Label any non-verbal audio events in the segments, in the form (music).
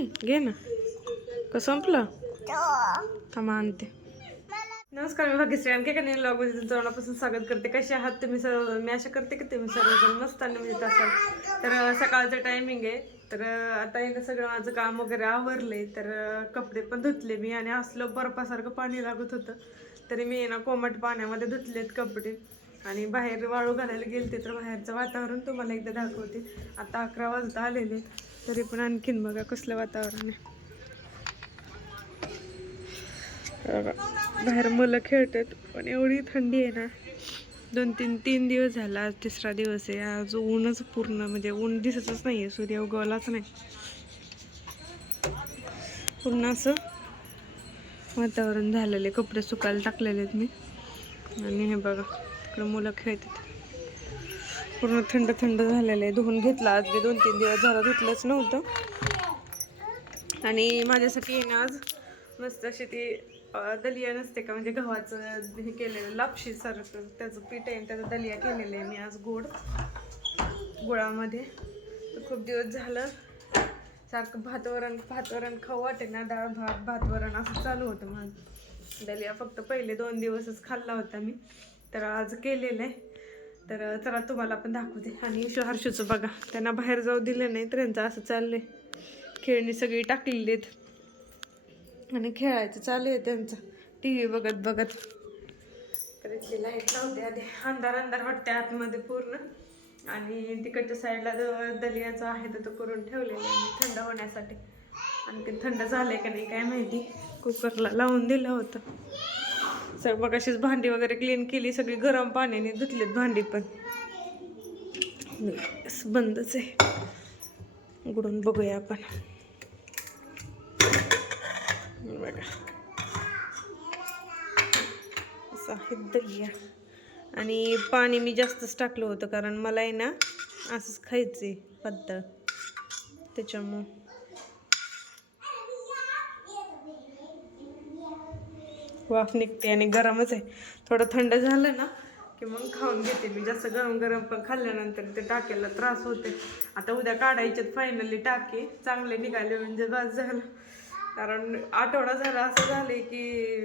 घे ना. का संपलं? थांबा आणते. नमस्कार मी भाग्यश्री आणखी का नाही लॉगमध्ये तुमचं मनापासून स्वागत करते. कसे आहात तुम्ही सर्व? मी अशा करते की तुम्ही सर्वजण मस्त आणि म्हणजे असाल तर सकाळचं टायमिंग आहे. तर आता हे सगळं माझं काम वगैरे आवरलंय तर कपडे पण धुतले मी आणि असलं बर्फासारखं पाणी लागत होतं. तरी मी ना कोमट पाण्यामध्ये धुतलेत कपडे आणि बाहेर वाळू घालायला गेलते. तर बाहेरचं वातावरण तुम्हाला एकदा दाखवते. आता अकरा वाजता आलेले तरी पण आणखीन बघा कसलं वातावरण आहे. बघा, बाहेर मुलं खेळतात पण एवढी थंडी आहे ना. दोन तीन तीन दिवस झाला आज तिसरा दिवस आहे. आज ऊनच पूर्ण म्हणजे ऊन दिसतच नाही आहे सूर्य उगवलाच नाही. पूर्ण असं वातावरण झालेलं आहे. कपडे सुकायला टाकलेले आहेत मी. आणि हे बघा तिकडं मुलं खेळतात. पूर्ण थंड थंड झालेलं आहे. धुवून घेतला आज. मी दोन तीन दिवस झाला धुतलंच नव्हतं. आणि माझ्यासाठी आहे ना आज मस्त अशी ती दलिया नसते का? म्हणजे गव्हाचं हे केलेलं लापशी सारखं. त्याचं पीठ आहे आणि त्याचं दलिया केलेलं आहे मी आज गोड गुळामध्ये. खूप दिवस झालं. सारखं भातवरण भातवरण खाऊ वाटे ना डाळ भात भात वरण असं चालू होतं मग दलिया फक्त पहिले दोन दिवसच खाल्ला होता मी. तर आज केलेलं आहे. तर चला तुम्हाला पण दाखवते आणि हर्षूचं बघा. त्यांना बाहेर जाऊ दिलं नाही तर यांचं असं चाललं आहे खेळणी सगळी टाकलेली आहेत. आणि खेळायचं चालू आहे त्यांचं. टी व्ही बघत बघत. तर इथली लाइट लावते आधी. अंधार अंधार वाटते आतमध्ये पूर्ण. आणि तिकडच्या साईडला जो दलियाचा आहे तर तो करून ठेवलेला आहे. थंड होण्यासाठी. आणखी थंड झालंय का नाही काय माहिती. कुकरला लावून दिलं होतं. सर मग अशीच भांडी वगैरे क्लीन केली सगळी गरम पाण्याने धुतलीत भांडी पण. असं बंदच आहे. उघडून बघूया आपण. बघा. असं आहे दलिया आणि पाणी मी जास्तच टाकलं होतं कारण मला आहे ना असंच खायचं आहे पातळ त्याच्यामुळं. वाफ निघते आणि गरमच आहे. थोडं थंड झालं ना की मग खाऊन घेते मी. जास्त गरम गरम पण खाल्ल्यानंतर ते टाक्याला त्रास होते आता उद्या काढायच्यात फायनली टाके. चांगले निघाले म्हणजे बस झालं. कारण आठवडा झाला असं झाले की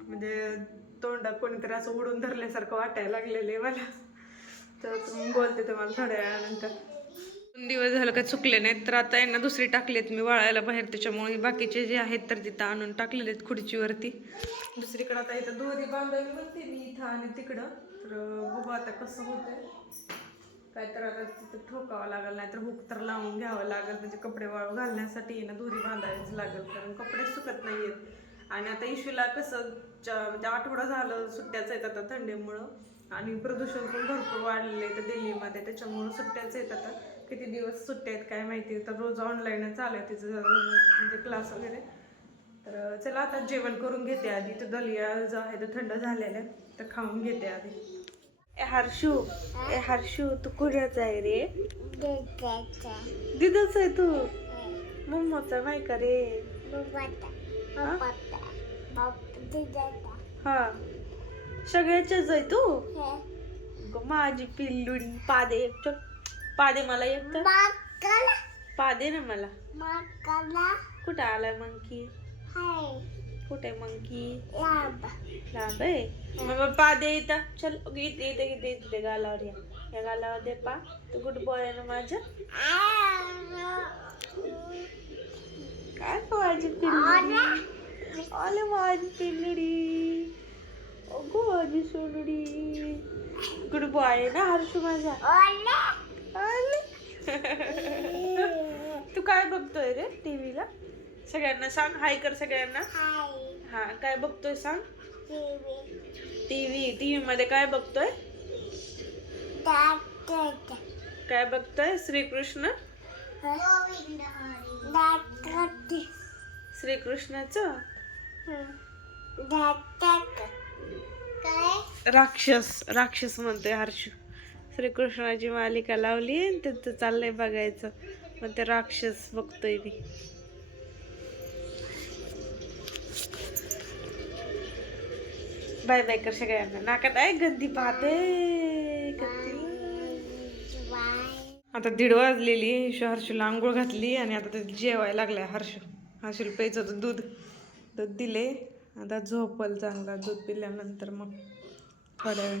म्हणजे तोंडात कोणीतरी असं उडून धरल्यासारखं वाटायला लागलेलं आहे मला. तर मग बोलते तुम्हाला थोड्या वेळानंतर. दोन दिवस झालं काय चुकले नाहीत. तर आता यांना दुसरी टाकलेत मी वाळायला बाहेर. त्याच्यामुळे बाकीचे जे आहेत तर तिथं आणून टाकलेले आहेत खुर्चीवरती. दुसरीकडं आता इथं दोरी बांधावी होती. मी इथं आणि तिकडं. तर बघू आता कसं होतंय. काय तर आता तिथं ठोकावं लागेल नाही तर हुक तर लावून घ्यावं लागेल. म्हणजे कपडे वाळू घालण्यासाठी ना दोरी बांधावीच लागेल कारण कपडे सुकत नाही आहेत आणि आता इशूला कसं म्हणजे आठवडा झालं सुट्ट्याच आहेत आता थंडीमुळं. आणि प्रदूषण पण भरपूर वाढलेलं आहे तर दिल्लीमध्ये. त्याच्यामुळं सुट्ट्याच येतात आता. किती दिवस सुट्ट्या आहेत काय माहिती. तर रोज ऑनलाईनच चालू आहे तिचं म्हणजे क्लास वगैरे. तर चला आता जेवण करून घेते आधी. तर दलिया जो आहे तो थंड झालेला आहे. तर खाऊन घेते आधी. ए हर्षू ए हर्षू तू कुणाचा आहे रे? दिदच आहे तू? मम्माचा नाही का रे? हा? हा. सगळ्याच्याच आहे तू? माझी पिल्लुडी पादे चल. पादे मला एक तर पादे ना मला. कुठं आलाय मंकी? कुठे मंकी? लांब. आहे? मग पादे इथं. चल इथे इथे इथे इथे गालावर या. या गालावर दे पा. तू गुड बॉय आहे ना माझं? काय माझी पिल्लुडी? आले. माझी पिल्लुडी. अगो माझी सोनुडी गुड बॉय आहे ना हर्षू माझा. (laughs) तू काय बघतोय रे टीव्हीला? सगळ्यांना सांग. हाय कर सगळ्यांना. हा काय बघतोय सांग. टीव्ही. टीव्ही मध्ये काय बघतोय? काय बघतोय? श्रीकृष्ण. श्रीकृष्णाचं? राक्षस राक्षस म्हणतोय हर्षू. श्रीकृष्णाची मालिका लावली आणि त्यांचं चाललंय बघायचं. मग ते राक्षस बघतोय मी. बाय बाय कर सगळ्यांना. नाकात आहे गंदी पाहते आता दीड वाजलेली हर्षूला आंघोळ घातली आणि आता ते जेवायला लागलाय हर्षू. हर्षूला प्यायचं होतं दूध. दूध दिले आता झोपल चांगला दूध पिल्यानंतर मग थोड्या वेळ.